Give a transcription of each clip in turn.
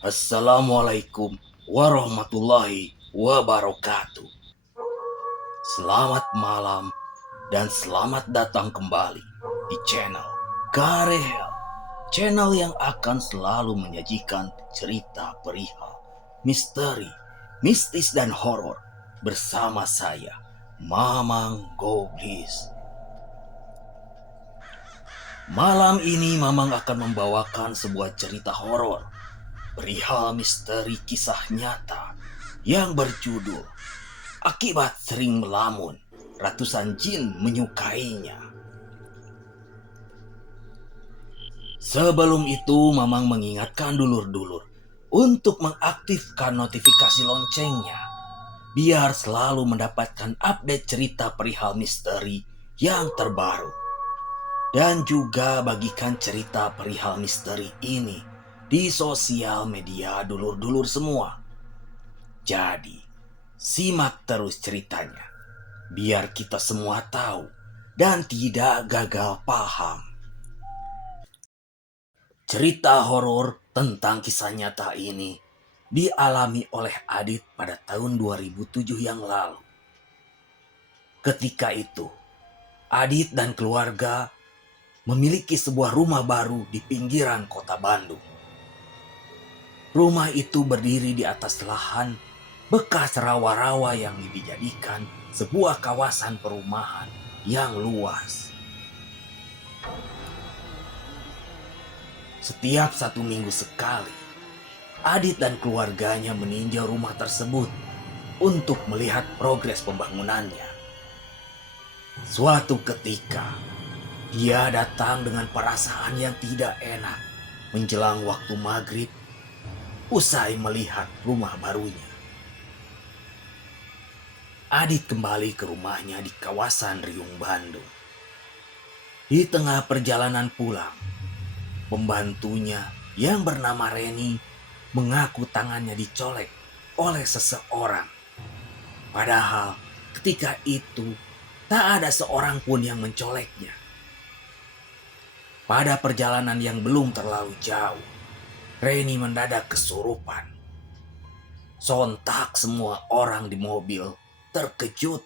Assalamualaikum warahmatullahi wabarakatuh. Selamat malam dan selamat datang kembali di channel Karehel. Channel yang akan selalu menyajikan cerita perihal misteri, mistis dan horor bersama saya, Mamang Goblis. Malam ini Mamang akan membawakan sebuah cerita horor perihal misteri kisah nyata yang berjudul Akibat Sering Melamun, Ratusan Jin Menyukainya. Sebelum itu, Mamang mengingatkan dulur-dulur untuk mengaktifkan notifikasi loncengnya, biar selalu mendapatkan update cerita perihal misteri yang terbaru. Dan juga bagikan cerita perihal misteri ini di sosial media dulur-dulur semua. Jadi, simak terus ceritanya, biar kita semua tahu dan tidak gagal paham. Cerita horor tentang kisah nyata ini dialami oleh Adit pada tahun 2007 yang lalu. Ketika itu, Adit dan keluarga memiliki sebuah rumah baru di pinggiran kota Bandung. Rumah itu berdiri di atas lahan bekas rawa-rawa yang dijadikan sebuah kawasan perumahan yang luas. Setiap 1 minggu sekali, Adit dan keluarganya meninjau rumah tersebut untuk melihat progres pembangunannya. Suatu ketika, dia datang dengan perasaan yang tidak enak menjelang waktu maghrib usai melihat rumah barunya. Adit kembali ke rumahnya di kawasan Riung Bandung. Di tengah perjalanan pulang, pembantunya yang bernama Reni mengaku tangannya dicolek oleh seseorang. Padahal ketika itu tak ada seorang pun yang mencoleknya. Pada perjalanan yang belum terlalu jauh, Reni mendadak kesurupan. Sontak semua orang di mobil terkejut.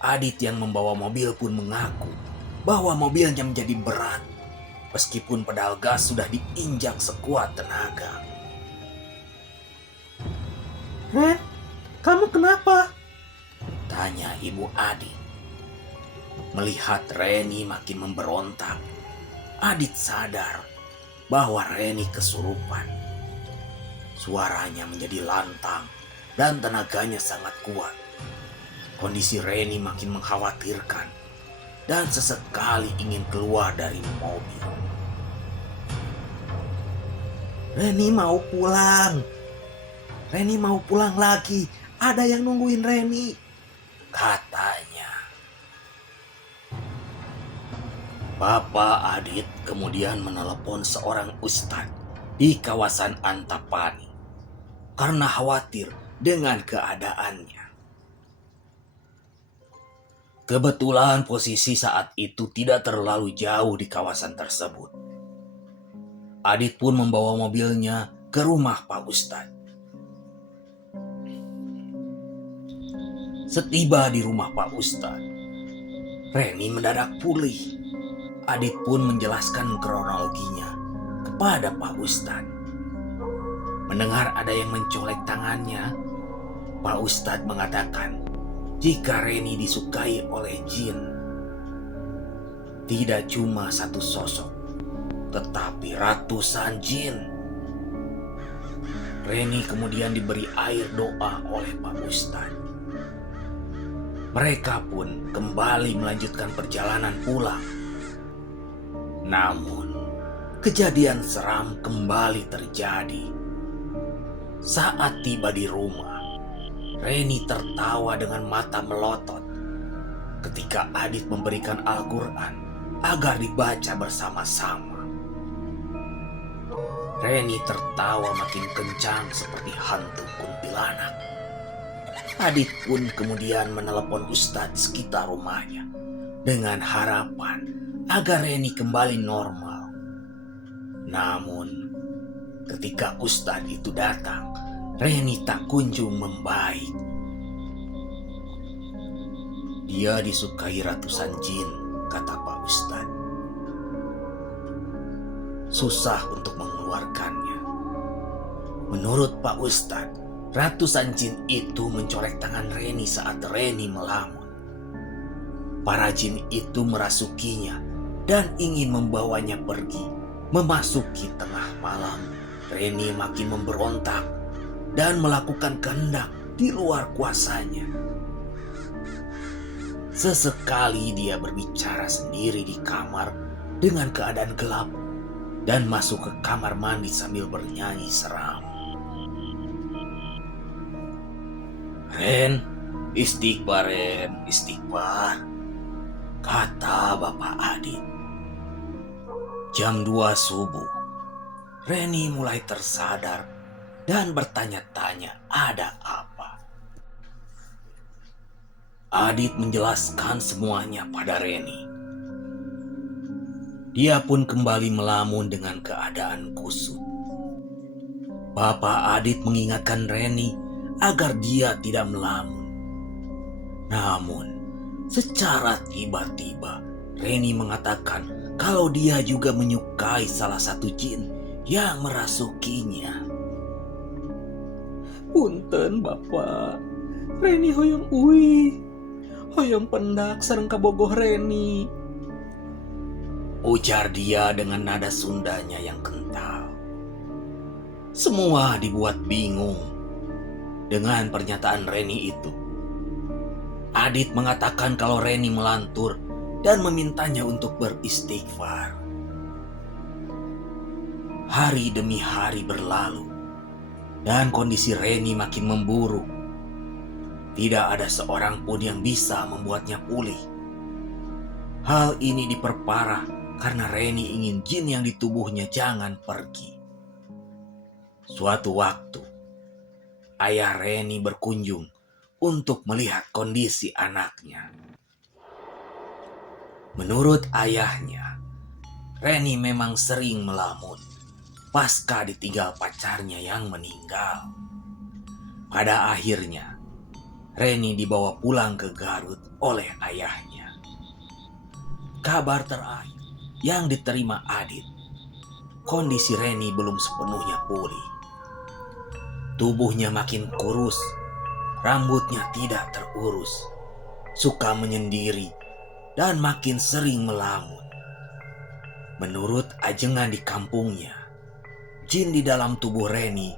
Adit yang membawa mobil pun mengaku bahwa mobilnya menjadi berat meskipun pedal gas sudah diinjak sekuat tenaga. Ren, kamu kenapa? Tanya ibu Adit. Melihat Reni makin memberontak, Adit sadar bahwa Reni kesurupan. Suaranya menjadi lantang dan tenaganya sangat kuat. Kondisi Reni makin mengkhawatirkan dan sesekali ingin keluar dari mobil. Reni mau pulang. Reni mau pulang lagi. Ada yang nungguin Reni, katanya. Bapak Adit kemudian menelepon seorang ustadz di kawasan Antapani karena khawatir dengan keadaannya. Kebetulan posisi saat itu tidak terlalu jauh di kawasan tersebut. Adit pun membawa mobilnya ke rumah Pak Ustadz. Setiba di rumah Pak Ustadz, Reni mendadak pulih. Adit pun menjelaskan kronologinya kepada Pak Ustadz. Mendengar ada yang mencolek tangannya, Pak Ustadz mengatakan jika Reni disukai oleh jin. Tidak cuma satu sosok, tetapi ratusan jin. Reni kemudian diberi air doa oleh Pak Ustadz. Mereka pun kembali melanjutkan perjalanan pulang. Namun, kejadian seram kembali terjadi. Saat tiba di rumah, Reni tertawa dengan mata melotot ketika Adit memberikan Al-Quran agar dibaca bersama-sama. Reni tertawa makin kencang seperti hantu kuntilanak. Adit pun kemudian menelepon ustadz sekitar rumahnya dengan harapan agar Reni kembali normal. Namun, Ketika Ustadz itu datang, Reni tak kunjung membaik. Dia disukai ratusan jin, kata Pak Ustadz. Susah untuk mengeluarkannya. Menurut Pak Ustadz, ratusan jin itu mencorek tangan Reni saat Reni melamun. Para jin itu merasukinya dan ingin membawanya pergi. Memasuki tengah malam, Reni makin memberontak dan melakukan kehendak di luar kuasanya. Sesekali dia berbicara sendiri di kamar dengan keadaan gelap dan masuk ke kamar mandi sambil bernyanyi seram. "Ren, istighfar Ren, istighfar," kata Bapak Adit. Jam 2 subuh, Reni mulai tersadar dan bertanya-tanya ada apa. Adit menjelaskan semuanya pada Reni. Dia pun kembali melamun dengan keadaan kusut. Bapak Adit mengingatkan Reni agar dia tidak melamun. Namun, secara tiba-tiba Reni mengatakan kalau dia juga menyukai salah satu jin yang merasukinya. Punten Bapak, Reni hoyong hoyong pendak sareng kabogoh Reni, ujar dia dengan nada Sundanya yang kental. Semua dibuat bingung dengan pernyataan Reni itu. Adit mengatakan kalau Reni melantur dan memintanya untuk beristighfar. Hari demi hari berlalu dan kondisi Reni makin memburuk. Tidak ada seorang pun yang bisa membuatnya pulih. Hal ini diperparah karena Reni ingin jin yang di tubuhnya jangan pergi. Suatu waktu, ayah Reni berkunjung untuk melihat kondisi anaknya. Menurut ayahnya, Reni memang sering melamun pasca ditinggal pacarnya yang meninggal. Pada akhirnya, Reni dibawa pulang ke Garut oleh ayahnya. Kabar terakhir yang diterima Adit, kondisi Reni belum sepenuhnya pulih. Tubuhnya makin kurus, rambutnya tidak terurus, suka menyendiri, dan makin sering melamun. Menurut ajengan di kampungnya, jin di dalam tubuh Reni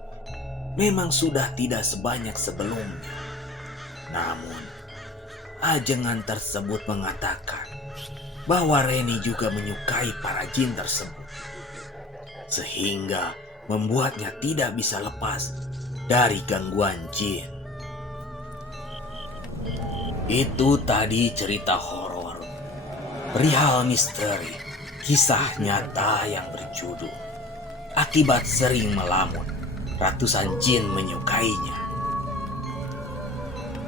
memang sudah tidak sebanyak sebelumnya. Namun, ajengan tersebut mengatakan bahwa Reni juga menyukai para jin tersebut, sehingga membuatnya tidak bisa lepas dari gangguan jin. Itu tadi cerita horor perihal misteri, kisah nyata yang berjudul Akibat Sering Melamun, Ratusan Jin Menyukainya.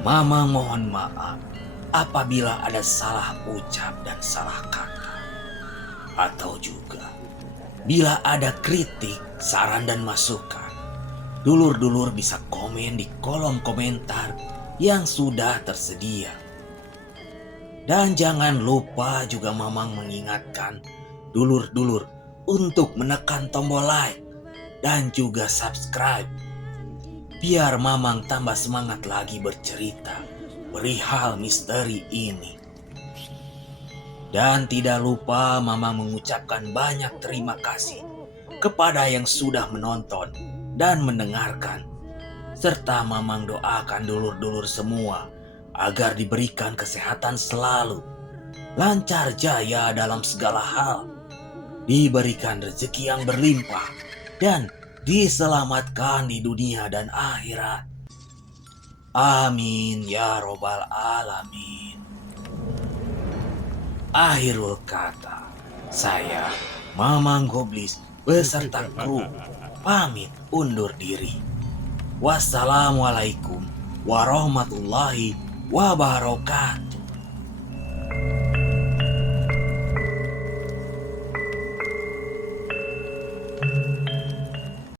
Mama mohon maaf apabila ada salah ucap dan salah kata. Atau juga bila ada kritik, saran dan masukan, dulur-dulur bisa komen di kolom komentar yang sudah tersedia. Dan jangan lupa juga Mamang mengingatkan dulur-dulur untuk menekan tombol like dan juga subscribe, biar Mamang tambah semangat lagi bercerita perihal misteri ini. Dan tidak lupa Mamang mengucapkan banyak terima kasih kepada yang sudah menonton dan mendengarkan, serta Mamang doakan dulur-dulur semua agar diberikan kesehatan selalu, lancar jaya dalam segala hal, diberikan rezeki yang berlimpah, dan diselamatkan di dunia dan akhirat. Amin ya robbal alamin. Akhirul kata, saya Mamang Goblis beserta kru pamit undur diri. Wassalamualaikum warahmatullahi wabarakatuh.